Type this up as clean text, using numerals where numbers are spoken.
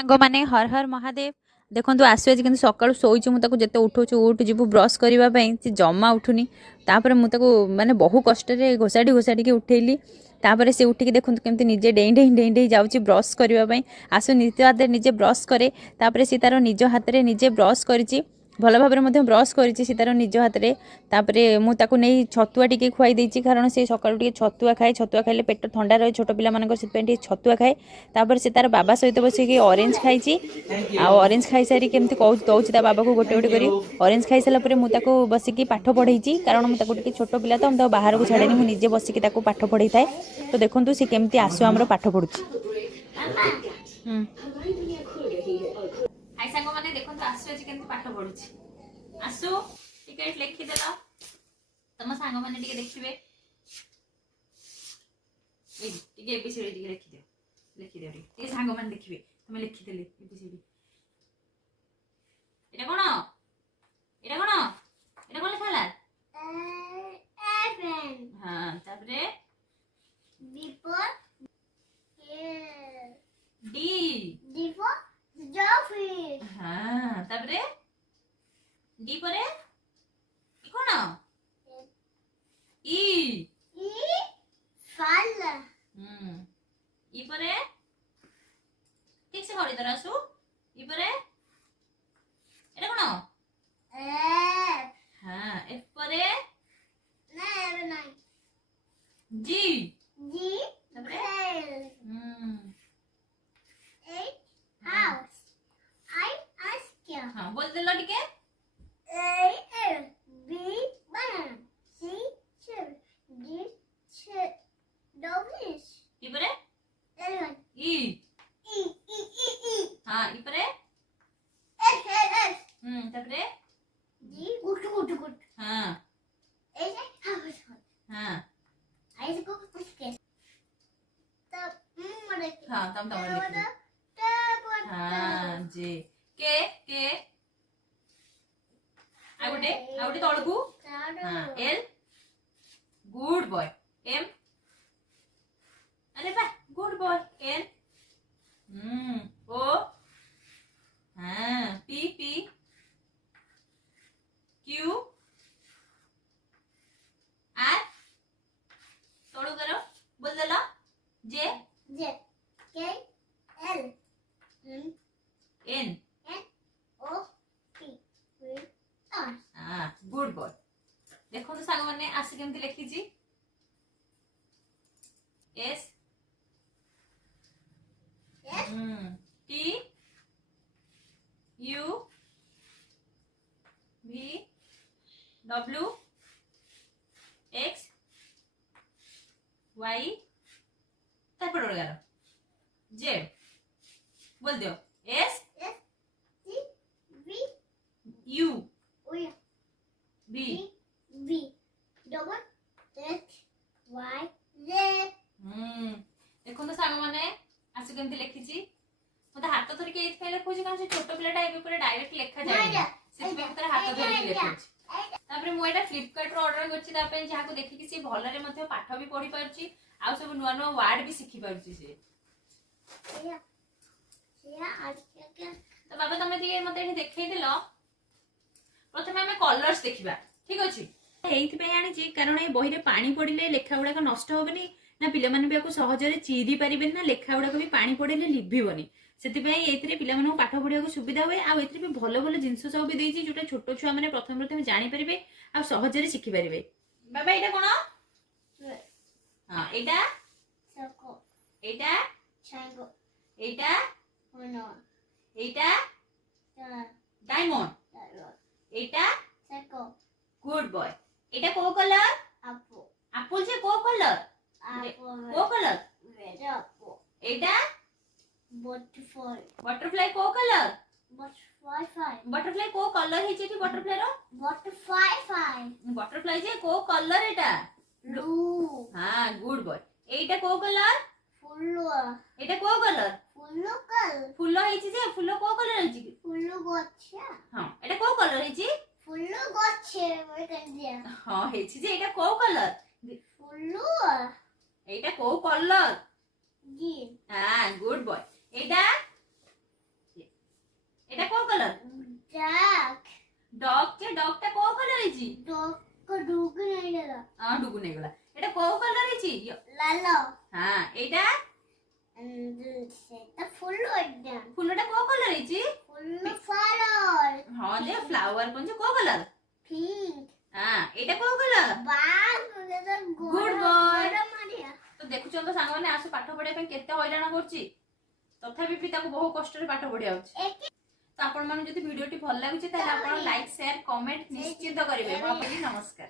सांग माने हर हर महादेव देखो आसु आज कि सकालू शोची मुझे जिते उठौछु उठ जीव ब्रश करने से जमा उठुनी तापर मुझे माने बहु कष्ट घोषाड़ी घोषाड़ी उठेली तापर से उठिकी देखो केमती निजे डेई डेई डेई डेई जाऊँगी ब्रश करने आसु निज हाथ निजे ब्रश करे तापर से तार निज हाथ में निजे ब्रश करी भल भाव में ब्रश करी तार निज हाथ में तापर मुझे छतुआ टी खुआई देती कारण से सकालू टे छतुआ खाए छतुआ खाइले पेट ठंडा रहे छोट पे छतुआ खाए तापर से तार बाबा सहित बसिक ऑरेंज खाई ऑरेंज खाई सारी केमती दौर ता बाबा को गोटे गोटे करी ऑरेंज खाई सारापर मुझे बसिक पाठ पढ़े कारण मुझे छोट पिला तो मुझे बाहर को छाड़े मुझे बसिक पाठ पढ़े थाए तो देखो सी केमती आसु आमर पाठ पढ़ु हाय सांग माने देखो आसु आज केमती पाठ पढ़ुछि आसु टिकेट लिखि देला तम सांग माने टिके देखिबे ए टिके एबीसीडी टिके लिखि दियो टिके सांग माने देखिबे तमे लिखि देले एबीसीडी एटा कोन लिखाला एफएन हां तापरे बी फॉर डी फॉर जॉफी हां तापरे डी परे ई कोन ई फल ई परे ठीक से करी दरा सु ई परे एटा कोन एफ हां एफ परे ना एफ नहीं जी तापरे हाउस आई आस्क हां बोल देलो टिके A B banana C chair D chair W ई परे elephant E हां ई परे S तापरे G गुट हां H house हां I go basket तब मरे हां तम मरे हां जे के आउटे तळकू हां एल गुड बॉय एम अरे बा गुड बॉय एन ओ हां पी क्यू आर तळू करो बोल देला J K L N O P हाँ गुड बॉय देखो तो सांग मैंने आसी केमती लिखी S T U V W X Y तापर जेड बोल दियो S U B double X Y Z देखो तो सांग माने आसु केमती लिखिची मते हाथ धरि के एथि लिखुची कारण से छोट पिलाटा एबे पूरा डायरेक्ट लिखा जाय से मते हाथ धरि के लिखुची तापर मु एटा फ्लिपकार्ट रो ऑर्डर करछि ता पे जाहा को देखि कि से भल रे मते पाठ भी पढी परछि आ सब नुवा नुवा वर्ड भी सिखि परछि से तो बाबा तमे दिए मते एठी देखै देलो प्रथमे आमे कलर्स देखिबा ठीक अछि एइथि आनी कारण ये बही पानी पड़े लेखा गुड़ाक नष्ट हेनी ना पिला माने सहजरे चिरी पारे ना लेखा गुड़ाक भी पानी पड़े लिभन से पिला पाठ पढ़ा सुविधा हुए आउ भी भल भल जिनस सब भी देती जोटा छोट छुआ मैंने प्रथम प्रथम जानीपारे आ सहजरे शिखिपारे बाबा यहाँ कौन हाँ यहाँ डायमंड यहाँ गुड बॉय এটা কো কলর আপেল আপেল যে কো কলর কো কলর রেড আপেল এটা বাটারফ্লাই বাটারফ্লাই কো কলর বাটারফ্লাই কো কলর হেছে কি বাটারফ্লাই র বাটারফ্লাই যে কো কলর এটা ব্লু হ্যাঁ গুড বয় এইটা কো কলর ফুল এটা কো কলর ফুল হেছে যে ফুল কো কলর হেছে কি ফুল গছ হ্যাঁ এটা কো কলর হেছে ফুল গছে মই কেন দিয়া হ্যাঁ হেছি যে এটা কো কলর ফুল এইটা কো কলর গ্রিন হ্যাঁ গুড বয় এটা डॉग टा को कलर है जी डॉग को डुगु नहीं गला हां डुगु नहीं गला एटा को कलर है जी लालो हां एटा सेटा फुल ओडा फुलटा को कलर है जी फुल फ्लावर हां जे फ्लावर कोन जे को कलर पिंक हां एटा को कलर बास मुझे तो गुड बॉय मारिया तो देखुछन तो सांग माने आसु पाठ पढे पे केते हैरान करछि तथापि भी ताको बहुत कष्ट रे पाठ पढिया होछि तो आपण माने जदि वीडियोटी भल लागुछि ताले आपण लाइक शेयर कमेंट निश्चित करिवे बापा जी नमस्कार।